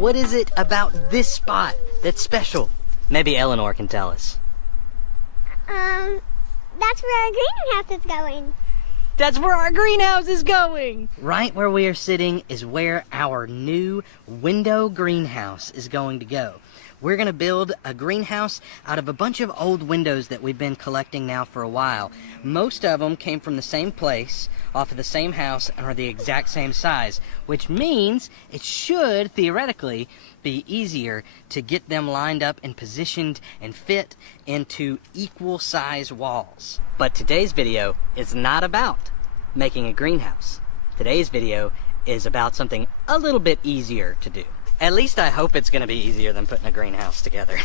What is it about this spot that's special? Maybe Eleanor can tell us. That's where our greenhouse is going. That's where our greenhouse is going! Right where we are sitting is where our new window greenhouse is going to go. We're going to build a greenhouse out of a bunch of old windows that we've been collecting now for a while. Most of them came from the same place, off of the same house, and are the exact same size, which means it should, theoretically, be easier to get them lined up and positioned and fit into equal size walls. But today's video is not about making a greenhouse. Today's video is about something a little bit easier to do. At least I hope it's going to be easier than putting a greenhouse together.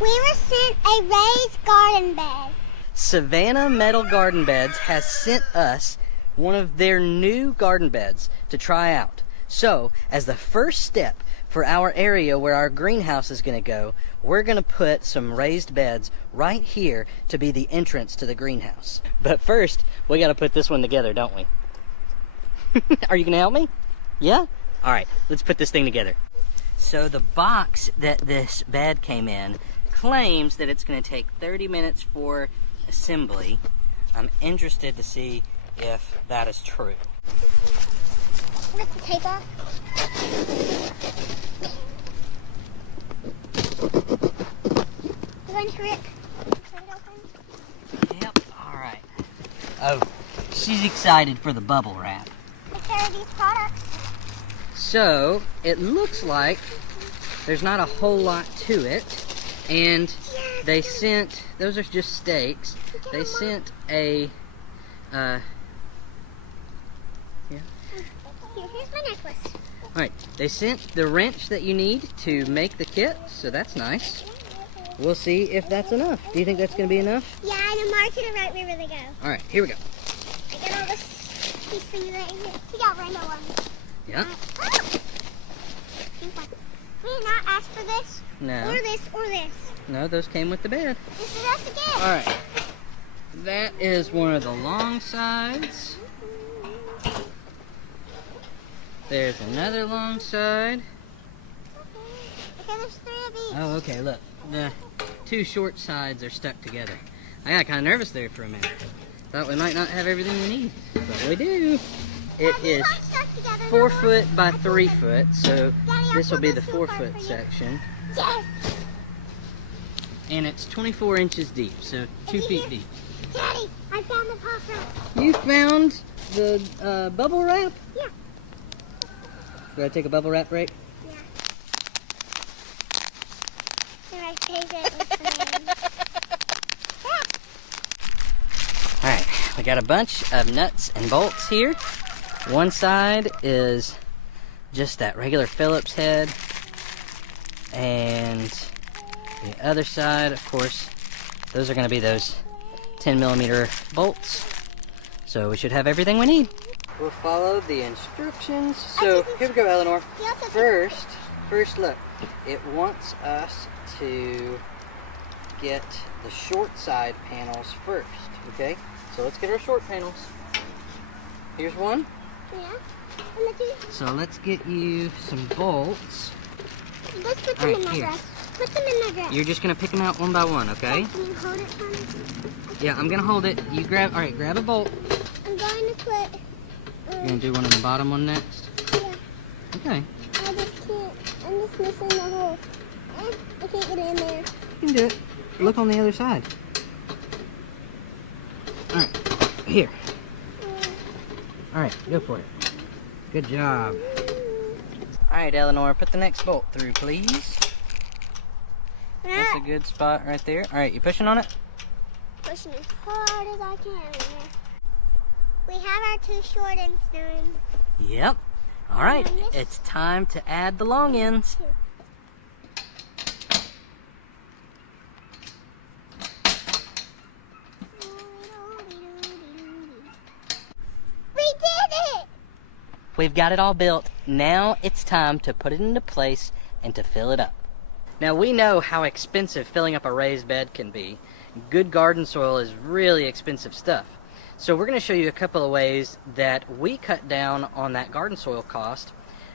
We were sent a raised garden bed. Savana Metal Garden Beds has sent us one of their new garden beds to try out. So, as the first step for our area where our greenhouse is going to go, we're going to put some raised beds right here to be the entrance to the greenhouse. But first, we got to put this one together, don't we? Are you going to help me? Yeah? All right, let's put this thing together. So the box that this bed came in claims that it's going to take 30 minutes for assembly. I'm interested to see if that is true. Rip the tape off. You're going to rip it open? Yep, all right. Oh, she's excited for the bubble wrap. Take care of these products. So, it looks like there's not a whole lot to it, and they sent, those are just stakes, they sent a, yeah. Here's my necklace. Alright, they sent the wrench that you need to make the kit, so that's nice. We'll see if that's enough. Do you think that's going to be enough? Yeah, and a marker right where they go. Alright, here we go. I got all this, these things right here. We got rainbow ones. Yeah. We did not ask for this, No. or this, or this. No, those came with the bed. This is us again. Alright. That is one of the long sides. There's another long side. Okay, there's 3 of each. Oh, okay, look. The 2 short sides are stuck together. I got kind of nervous there for a minute. Thought we might not have everything we need, but we do. It is 4 foot by 3 foot, so this will be the 4 foot section. Yes. And it's 24 inches deep, so 2 feet deep. Daddy, I found the pop wrap. You found the bubble wrap? Yeah. Do I take a bubble wrap break? Yeah. They're my favorite. Alright, we got a bunch of nuts and bolts here. One side is just that regular Phillips head, and the other side, of course, those are going to be those 10mm bolts. So we should have everything we need. We'll follow the instructions. So here we go, Eleanor. First look, it wants us to get the short side panels first, okay? So let's get our short panels. Here's one. Yeah. So let's get you some bolts. Let's put them in my dress. Put them in my dress. You're just gonna pick them out one by one, okay? Can you hold it for me? Yeah, I'm gonna hold it. You grab, all right, grab a bolt. I'm going to put... You're gonna do one on the bottom one next? Yeah. Okay. I just can't. I'm just missing the hole. I can't get in there. You can do it. Look on the other side. All right, here. All right, go for it. Good job. All right, Eleanor, put the next bolt through, please. That's a good spot right there. All right, you pushing on it? Pushing as hard as I can. We have our 2 short ends done. Yep. All right, it's time to add the long ends. We did it! We've got it all built. Now it's time to put it into place and to fill it up. Now we know how expensive filling up a raised bed can be. Good garden soil is really expensive stuff. So we're going to show you a couple of ways that we cut down on that garden soil cost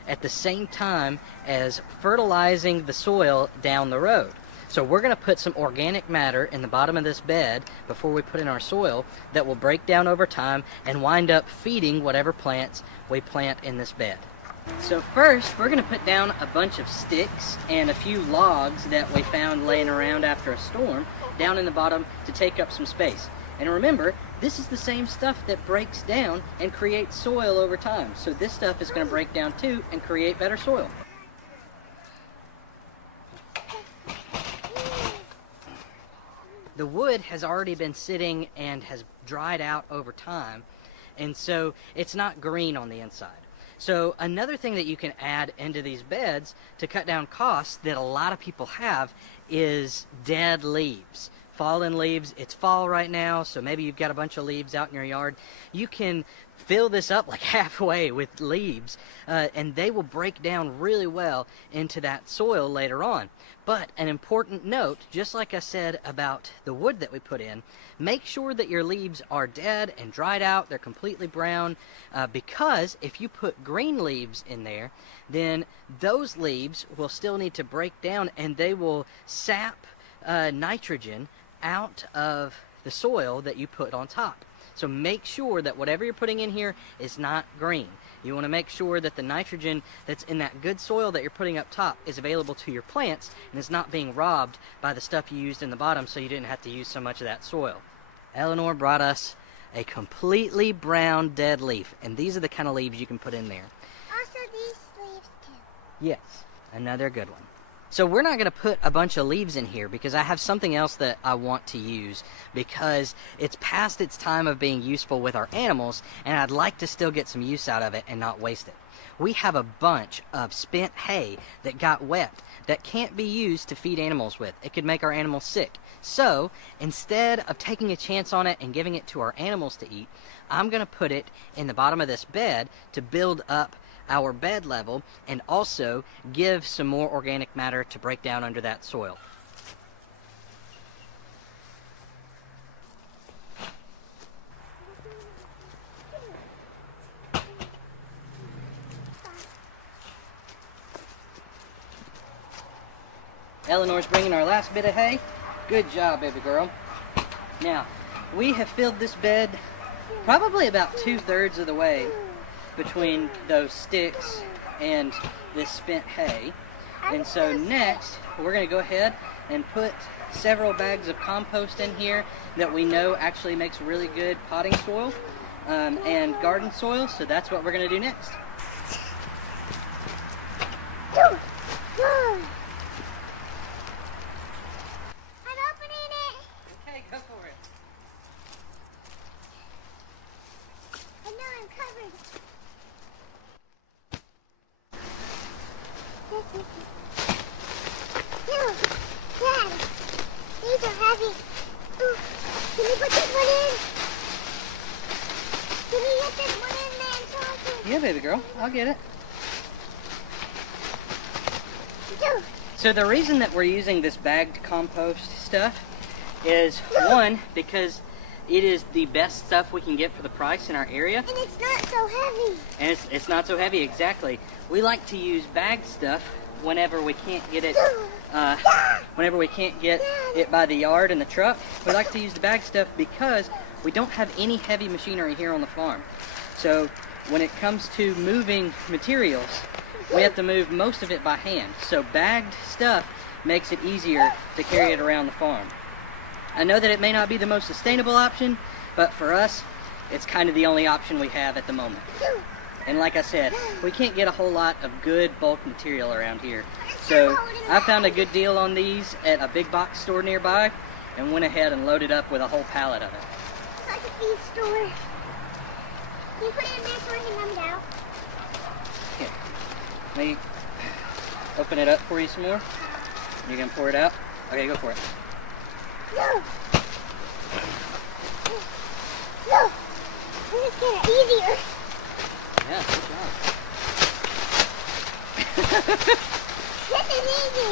at the same time as fertilizing the soil down the road. So we're going to put some organic matter in the bottom of this bed before we put in our soil that will break down over time and wind up feeding whatever plants we plant in this bed. So first, we're going to put down a bunch of sticks and a few logs that we found laying around after a storm down in the bottom to take up some space. And remember, this is the same stuff that breaks down and creates soil over time. So this stuff is going to break down too and create better soil. The wood has already been sitting and has dried out over time, and so it's not green on the inside. So another thing that you can add into these beds to cut down costs that a lot of people have is dead leaves. Fallen leaves. It's fall right now, so maybe you've got a bunch of leaves out in your yard. You can fill this up like halfway with leaves, and they will break down really well into that soil later on. But an important note, just like I said about the wood that we put in, make sure that your leaves are dead and dried out. They're completely brown, because if you put green leaves in there, then those leaves will still need to break down, and they will sap nitrogen out of the soil that you put on top. So make sure that whatever you're putting in here is not green. You want to make sure that the nitrogen that's in that good soil that you're putting up top is available to your plants and is not being robbed by the stuff you used in the bottom, so you didn't have to use so much of that soil. Eleanor brought us a completely brown dead leaf, and these are the kind of leaves you can put in there. Also these leaves too. Yes, another good one. So we're not going to put a bunch of leaves in here because I have something else that I want to use because it's past its time of being useful with our animals, and I'd like to still get some use out of it and not waste it. We have a bunch of spent hay that got wet that can't be used to feed animals with. It could make our animals sick. So instead of taking a chance on it and giving it to our animals to eat, I'm going to put it in the bottom of this bed to build up our bed level and also give some more organic matter to break down under that soil. Eleanor's bringing our last bit of hay. Good job, baby girl. Now, we have filled this bed probably about 2/3 of the way between those sticks and this spent hay. And so next, we're going to go ahead and put several bags of compost in here that we know actually makes really good potting soil and garden soil. So that's what we're going to do next. Dad, these are heavy. Ooh, can you put this one in? Can you get this one in there so I can... Yeah, baby girl, I'll get it. Go. So the reason that we're using this bagged compost stuff is, one, because it is the best stuff we can get for the price in our area. And it's not so heavy. And it's not so heavy, exactly. We like to use bagged stuff whenever we can't get it by the yard in the truck. We like to use the bag stuff because we don't have any heavy machinery here on the farm. So when it comes to moving materials, we have to move most of it by hand. So bagged stuff makes it easier to carry it around the farm. I know that it may not be the most sustainable option, but for us, it's kind of the only option we have at the moment. And like I said, we can't get a whole lot of good bulk material around here. So I found a good deal on these at a big box store nearby and went ahead and loaded up with a whole pallet of it. It's like a feed store. Can you put it in there so I can numb it out? Here, let me open it up for you some more. You gonna pour it out? Okay, go for it. No! No! This is getting easier. Yeah, good job. This is easy.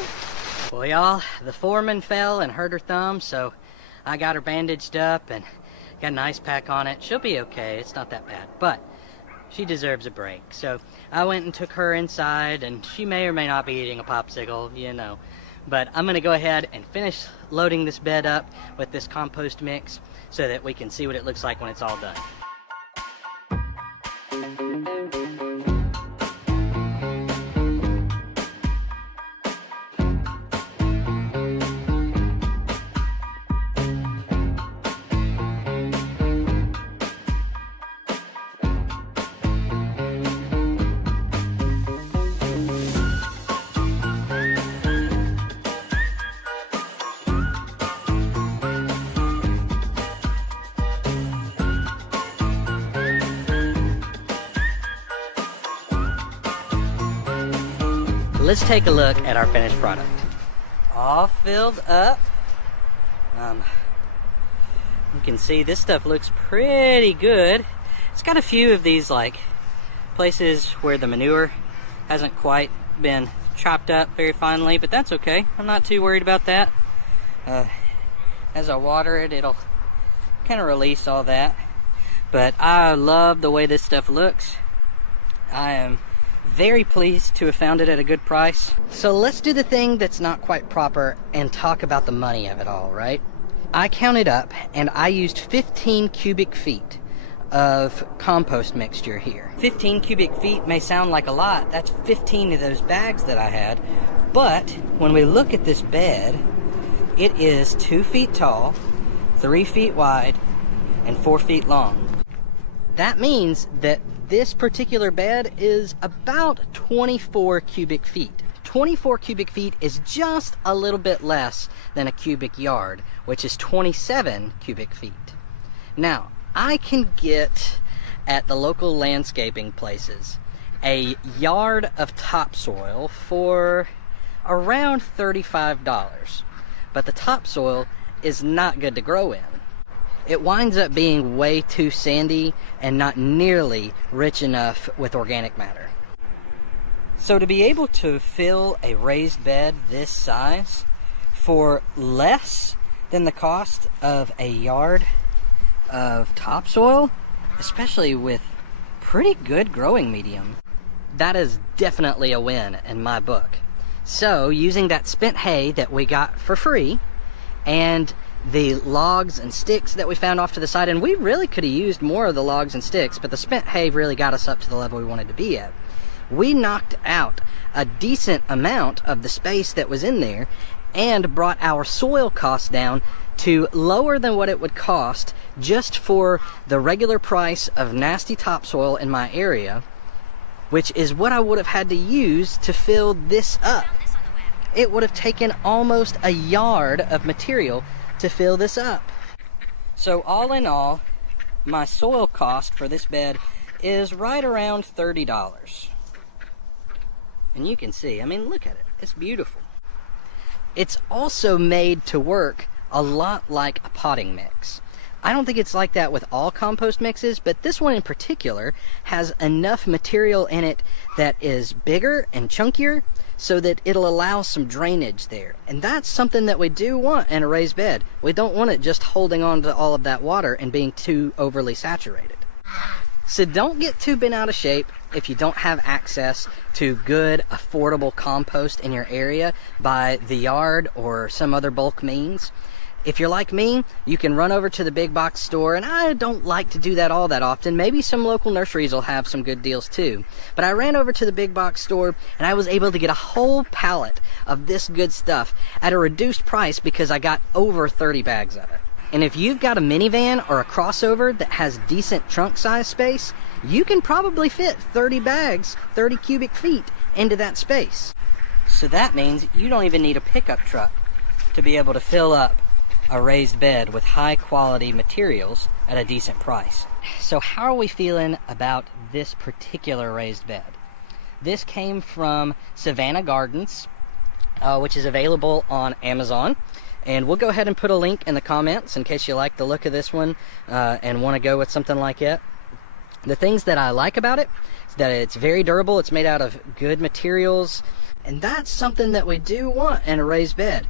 Well, y'all, the foreman fell and hurt her thumb, so I got her bandaged up and got an ice pack on it. She'll be okay. It's not that bad. But She deserves a break. So I went and took her inside, and she may or may not be eating a popsicle, you know. But I'm gonna go ahead and finish loading this bed up with this compost mix so that we can see what it looks like when it's all done. Let's take a look at our finished product. All filled up. You can see this stuff looks pretty good. It's got a few of these like places where the manure hasn't quite been chopped up very finely, but that's okay. I'm not too worried about that. As I water it, it'll kind of release all that. But I love the way this stuff looks. I am very pleased to have found it at a good price. So let's do the thing that's not quite proper and talk about the money of it all, right? I counted up and I used 15 cubic feet of compost mixture here. 15 cubic feet may sound like a lot. That's 15 of those bags that I had. But when we look at this bed, it is 2 feet tall, 3 feet wide, and 4 feet long. That means that this particular bed is about 24 cubic feet. 24 cubic feet is just a little bit less than a cubic yard, which is 27 cubic feet. Now, I can get at the local landscaping places a yard of topsoil for around $35, but the topsoil is not good to grow in. It winds up being way too sandy and not nearly rich enough with organic matter. So to be able to fill a raised bed this size for less than the cost of a yard of topsoil, especially with pretty good growing medium, that is definitely a win in my book. So using that spent hay that we got for free and the logs and sticks that we found off to the side, and we really could have used more of the logs and sticks, but the spent hay really got us up to the level we wanted to be at. We knocked out a decent amount of the space that was in there and brought our soil costs down to lower than what it would cost just for the regular price of nasty topsoil in my area, which is what I would have had to use to fill this up. It would have taken almost a yard of material to fill this up. So all in all, my soil cost for this bed is right around $30. And you can see, I mean, look at it, it's beautiful. It's also made to work a lot like a potting mix. I don't think it's like that with all compost mixes, but this one in particular has enough material in it that is bigger and chunkier so that it'll allow some drainage there. And that's something that we do want in a raised bed. We don't want it just holding on to all of that water and being too overly saturated. So don't get too bent out of shape if you don't have access to good, affordable compost in your area by the yard or some other bulk means. If you're like me, you can run over to the big box store, and I don't like to do that all that often. Maybe some local nurseries will have some good deals too. But I ran over to the big box store, and I was able to get a whole pallet of this good stuff at a reduced price because I got over 30 bags of it. And if you've got a minivan or a crossover that has decent trunk size space, you can probably fit 30 bags, 30 cubic feet into that space. So that means you don't even need a pickup truck to be able to fill up a raised bed with high quality materials at a decent price. So how are we feeling about this particular raised bed? This came from Savana Gardens, which is available on Amazon. And we'll go ahead and put a link in the comments in case you like the look of this one and want to go with something like it. The things that I like about it is that it's very durable, it's made out of good materials, and that's something that we do want in a raised bed.